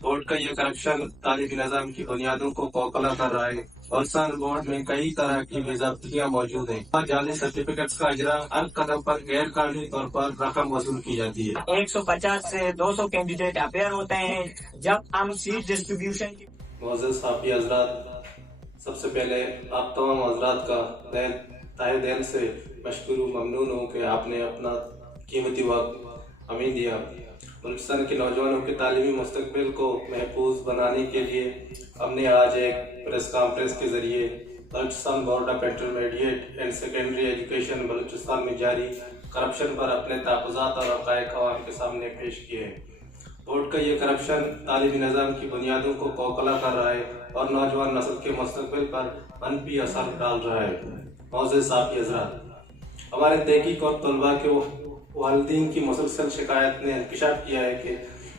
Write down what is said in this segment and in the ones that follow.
Board का ये corruption तालीमी निज़ाम की बुनियादों को खोखला कर रहा है और सन बोर्ड में कई तरह की बेज़ाब्तियाँ मौजूद हैं। जाली सर्टिफिकेट्स का इजरा हर कदम पर गैर कानूनी तौर पर रकम वसूल की जाती है। 150 से 200 कैंडिडेट अपेयर होते हैं जब हम सीट डिस्ट्रीब्यूशन की। मोअज़्ज़ज़ साफ़ी हज़रात, सबसे पहले आप तमाम हज़रात का तहे दिल से मशकूर ममनून हूँ कि आपने अपना कीमती वक्त हमें दिया। बलूचिस्तान के नौजवानों के तालीमी मुस्तकबिल को महफूज बनाने के लिए हमने आज एक प्रेस कॉन्फ्रेंस के ज़रिए Balochistan board of intermediate and secondary education Balochistan में जारी करप्शन पर अपने तहफ़्फ़ुज़ात और हक़ाइक़ अवाम के सामने पेश किए हैं। बोर्ड का ये करप्शन तालीमी निज़ाम की बुनियादों को खोखला कर रहा है और नौजवान नस्ल के मुस्तकबिल पर मनफी असर डाल रहा है। मोअज़्ज़ज़ साफ़ी हज़रात, हमारे तहक़ीक़ और तलबा के वालिदीन की मुसलसल शिकायत ने इंकशाफ किया है कि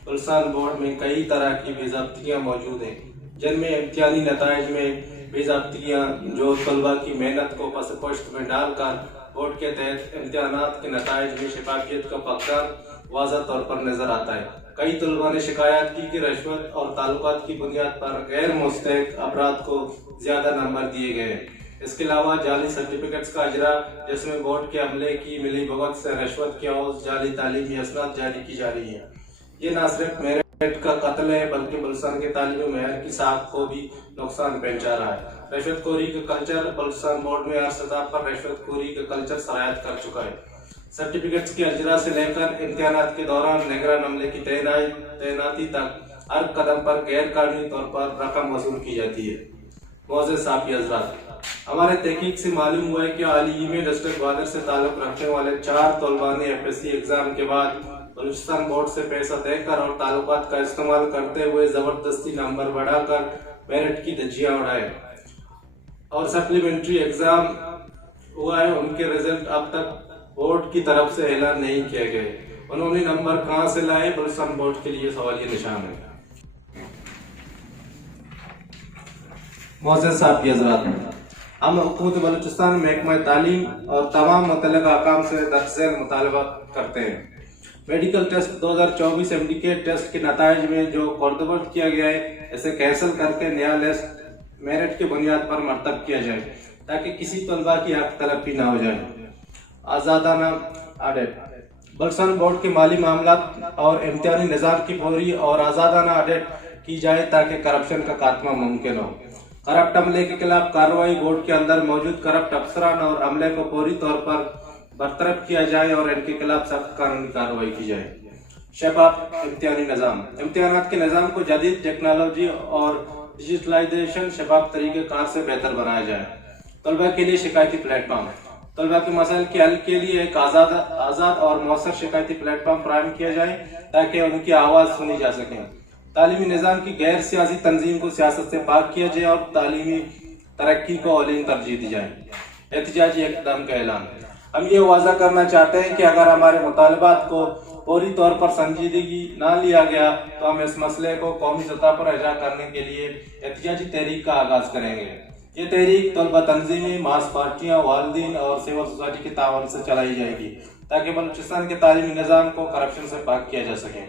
बलूचिस्तान बोर्ड में कई तरह की बेज़ाब्तियाँ मौजूद हैं, जिनमें इम्तिहानी नताइज में बेज़ाब्तियाँ जो तलबा की मेहनत को पस पुश्त में डालकर बोर्ड के तहत इम्तिहानात के नताइज में शफाफियत का फक़दान वाज़ह तौर पर नज़र आता है। कई तलबा ने शिकायत की कि रिश्वत और ताल्लुकात की बुनियाद पर गैर मुस्तहिक अफराद को ज़्यादा नंबर दिए गए हैं। इसके अलावा जाली सर्टिफिकेट्स का इजरा, जिसमें बोर्ड के अमले की मिली भगत से रिश्वत की और जाली तालीमी असनाद जारी की जा रही है। ये न सिर्फ मेरिट का कत्ल है बल्कि बलूचिस्तान के तालीमी मेयार की साख को भी नुकसान पहुंचा रहा है। रिश्वत खोरी का कल्चर बलूचिस्तान बोर्ड में हर सतह पर रिश्वत खोरी का कल्चर सरायत कर चुका है। सर्टिफिकेट्स के अजरा से लेकर इम्तिहानात के दौरान निगरान अमले की तैनाती तक हर कदम पर गैर कानूनी तौर पर रकम वसूल की जाती है। मोअज़्ज़ज़ साफ़ी हज़रात, हमारे तहकीक से मालूम हुआ है कि हाल ही में डिस्ट्रिक्ट ग्वादर से ताल्लुक़ रखने वाले 4 तलबा ने FSC एग्ज़ाम के बाद बलूचिस्तान बोर्ड से पैसा देकर और ताल्लुकात का इस्तेमाल करते हुए ज़बरदस्ती नंबर बढ़ाकर मेरिट की धज्जियाँ उड़ाए और सप्लीमेंट्री एग्ज़ाम हुआ है, उनके रिजल्ट अब तक बोर्ड की तरफ से ऐलान नहीं किए गए। उन्होंने नंबर कहां से लाए, बलूचिस्तान बोर्ड के लिए सवाल ये निशान है। मोअज़्ज़ज़ साफ़ी हज़रात, हम हुकूमत बलूचिस्तान महकमा तालीम और तमाम मुतल्लिक़ा अहकाम से दर्ज मुतालबा करते हैं। मेडिकल टेस्ट 2024 एमडीकेट टेस्ट के नताइज में जो खुर्दबर्द किया गया है, इसे कैंसिल करके नया लिस्ट मेरिट के बुनियाद पर मरतब किया जाए ताकि किसी तलबा की हक तलफी ना हो जाए। आज़ादाना ऑडिट, बलूचिस्तान बोर्ड के माली मामलात और इम्तिहानी निज़ाम की फौरी और आज़ादाना ऑडिट की जाए ताकि करप्शन का खात्मा मुमकिन हो। करप्ट अमले के खिलाफ कार्रवाई, बोर्ड के अंदर मौजूद करप्ट अफसरान और अमले को फौरी तौर पर बरतरफ किया जाए और इनके खिलाफ सख्त कानूनी कार्रवाई की जाए। शफाफ इम्तिहानी निज़ाम, इम्तिहानात के निज़ाम को जदीद टेक्नोलॉजी और डिजिटलाइजेशन शफाफ तरीके कार से बेहतर बनाया जाए। तलबा के लिए शिकायती प्लेटफॉर्म, तलबा के मसाइल के हल के लिए एक आज़ाद और मौसर शिकायती प्लेटफॉर्म फराहम किया जाए ताकि उनकी आवाज़ सुनी जा सके। तालीमी निज़ाम की गैर सियासी तंजीम को सियासत से पाक किया जाए और तालीमी तरक्की को औलीन तरजीह दी जाए। एहतिजाजी इक़दाम का ऐलान, हम ये वाज़ा करना चाहते हैं कि अगर हमारे मुतालबात को फौरी तौर पर संजीदगी ना लिया गया तो हम इस मसले को कौमी सतह पर इजा करने के लिए एहतिजाजी तहरीक का आगाज़ करेंगे। ये तहरीक तलबा तंजीमें, मास पार्टियाँ, वालिदीन और सिविल सोसाइटी के तावन से चलाई जाएगी ताकि बलूचिस्तान के तालीमी निज़ाम को करप्शन से पाक किया जा सके।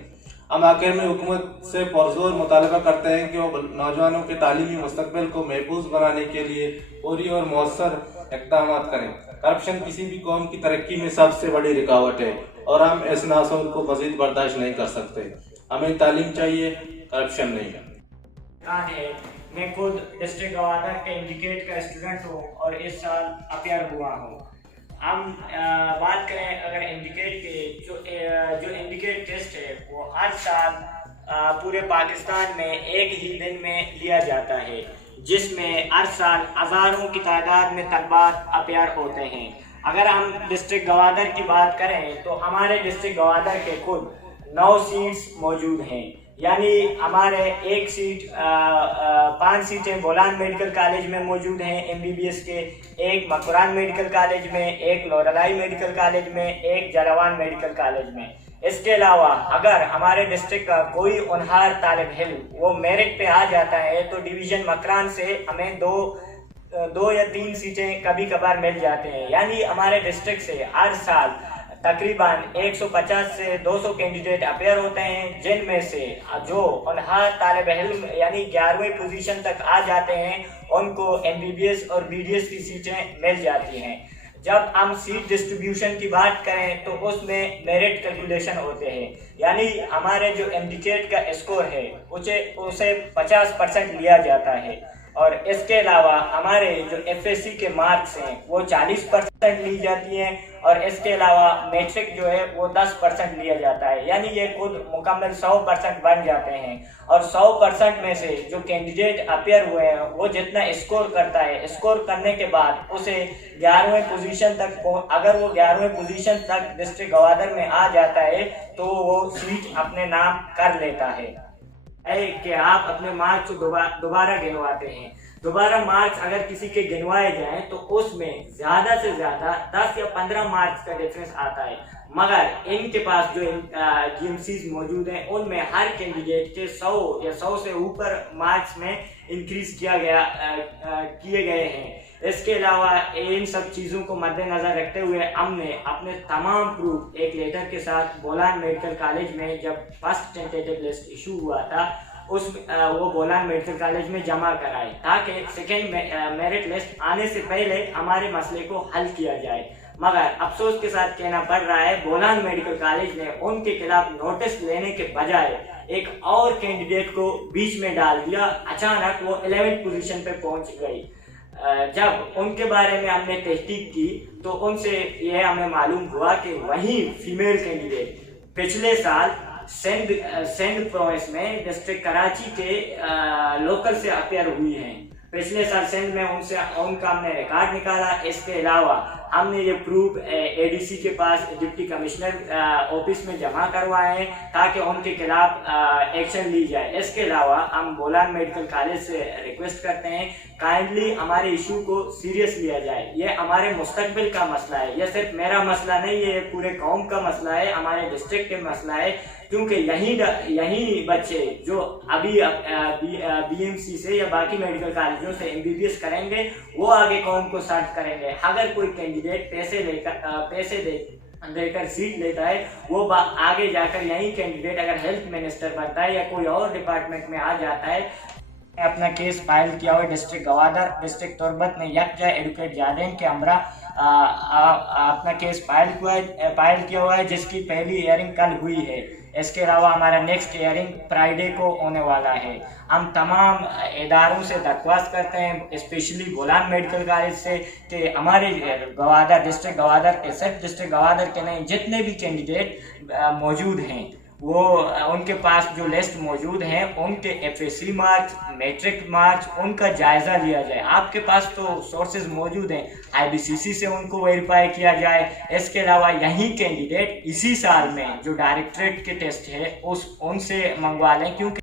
हम आखिर में हुकूमत से पुरज़ोर मुतालबा करते हैं कि वो नौजवानों के तालीमी मुस्तकबिल को महफूज बनाने के लिए फौरी और मौसर इक़दाम करें। करप्शन किसी भी कौम की तरक्की में सबसे बड़ी रुकावट है और हम इस नासूर को मज़ीद बर्दाश्त नहीं कर सकते। हमें तालीम चाहिए, करप्शन नहीं। मैं खुद डिस्ट्रिक्ट गवादर के इंडिकेट का स्टूडेंट हूँ और इस साल अपियर हुआ हूँ। हम बात करें अगर इंडिकेट के जो इंडिकेट टेस्ट है वो हर साल पूरे पाकिस्तान में एक ही दिन में लिया जाता है, जिसमें हर साल हज़ारों की तादाद में तलबा अपियर होते हैं। अगर हम डिस्ट्रिक्ट गवादर की बात करें तो हमारे डिस्ट्रिक्ट गवादर के खुद 9 सीट्स मौजूद हैं, यानी हमारे एक सीट 5 सीटें बोलान मेडिकल कॉलेज में मौजूद हैं MBBS के, एक मकुरान मेडिकल कॉलेज में, एक लोरलाई मेडिकल कॉलेज में, एक जलावान मेडिकल कॉलेज में। इसके अलावा अगर हमारे डिस्ट्रिक्ट का कोई उनहार तालिब इल्म वो मेरिट पे आ जाता है तो डिवीज़न मकरान से हमें दो या 3 सीटें कभी कभार मिल जाते हैं। यानी हमारे डिस्ट्रिक्ट से हर साल तकरीबन 150 से 200 कैंडिडेट अपेयर होते हैं, जिनमें से जो हर तालिब इल्म यानी 11वीं पोजीशन तक आ जाते हैं उनको MBBS और BDS की सीटें मिल जाती हैं। जब हम सीट डिस्ट्रीब्यूशन की बात करें तो उसमें मेरिट कैलकुलेशन होते हैं, यानी हमारे जो MDCAT का स्कोर है उसे 50% लिया जाता है, और इसके अलावा हमारे जो FSC के मार्क्स हैं वो 40% ली जाती हैं, और इसके अलावा मैट्रिक जो है वो 10% लिया जाता है, यानी ये खुद मुकम्मल 100% बन जाते हैं। और 100% में से जो कैंडिडेट अपेयर हुए हैं वो जितना स्कोर करता है, स्कोर करने के बाद उसे 11वीं पोजीशन तक, अगर वो 11वीं पोजीशन तक डिस्ट्रिक्ट गवादर में आ जाता है तो वो सीट अपने नाम कर लेता है। कि आप अपने मार्क्स को दोबारा गिनवाते हैं। दोबारा मार्क्स अगर किसी के गिनवाए जाएं तो उसमें ज़्यादा से ज़्यादा 10 या 15 मार्क्स का डिफरेंस आता है, मगर इनके पास जो GMCs मौजूद हैं उनमें हर कैंडिडेट के 100 या 100 से ऊपर मार्क्स में इंक्रीज किए गए हैं। इसके अलावा इन सब चीज़ों को मद्देनज़र रखते हुए हमने अपने तमाम प्रूफ एक लेटर के साथ बोलान मेडिकल कॉलेज में जब फर्स्ट टेंटेटिव लिस्ट इशू हुआ था वो बोलान मेडिकल कॉलेज में जमा कराए, ताकि सेकेंड मेरिट लिस्ट आने से पहले हमारे मसले को हल किया जाए। मगर अफसोस के साथ कहना पड़ रहा है बोलान मेडिकल कॉलेज ने उनके खिलाफ नोटिस लेने के बजाय एक और कैंडिडेट को बीच में डाल दिया। अचानक वो 11वीं पोजीशन पे पहुंच गई। जब उनके बारे में हमने तहकीक की तो उनसे यह हमें मालूम हुआ कि वही फीमेल कैंडिडेट पिछले साल सिंध प्रोविंस में डिस्ट्रिक्ट कराची के लोकल से अपेयर हुई हैं। पिछले साल सिंध में उनका हमने रिकॉर्ड निकाला। इसके अलावा हमने ये प्रूफ ADC के पास डिप्टी कमिश्नर ऑफिस में जमा करवाए हैं ताकि उनके खिलाफ एक्शन ली जाए। इसके अलावा हम बोलान मेडिकल कॉलेज से रिक्वेस्ट करते हैं काइंडली हमारे इशू को सीरियस लिया जाए। ये हमारे मुस्तकबिल का मसला है, यह सिर्फ मेरा मसला नहीं है, ये पूरे कौम का मसला है, हमारे डिस्ट्रिक्ट के मसला है, क्योंकि यही बच्चे जो अभी BMC से या बाकी मेडिकल कॉलेजों से MBBS करेंगे वो आगे कौम को सर्व करेंगे। अगर कोई कैंडिडेट पैसे देकर सीट लेता है वो आगे जाकर यही कैंडिडेट अगर हेल्थ मिनिस्टर बनता है या कोई और डिपार्टमेंट में आ जाता है। अपना केस फाइल किया हुआ डिस्ट्रिक्ट गवादर डिस्ट्रिक्ट तुर्बत में यकजा एडुकेट जादेन के हमरा अपना केस फाइल किया हुआ है, जिसकी पहली हियरिंग कल हुई है। इसके अलावा हमारा नेक्स्ट हियरिंग फ्राइडे को होने वाला है। हम तमाम इदारों से दरख्वास्त करते हैं, स्पेशली बोलान मेडिकल कॉलेज से, कि हमारे गवादर डिस्ट्रिक्ट गवादर के सिर्फ डिस्ट्रिक्ट गवादर के नहीं जितने भी कैंडिडेट मौजूद हैं वो उनके पास जो लिस्ट मौजूद हैं उनके FSC मार्क्स, मैट्रिक मार्क्स, उनका जायज़ा लिया जाए। आपके पास तो सोर्सेज मौजूद हैं, IBCC से उनको वेरीफाई किया जाए। इसके अलावा यही कैंडिडेट इसी साल में जो डायरेक्टरेट के टेस्ट है उनसे मंगवा लें, क्योंकि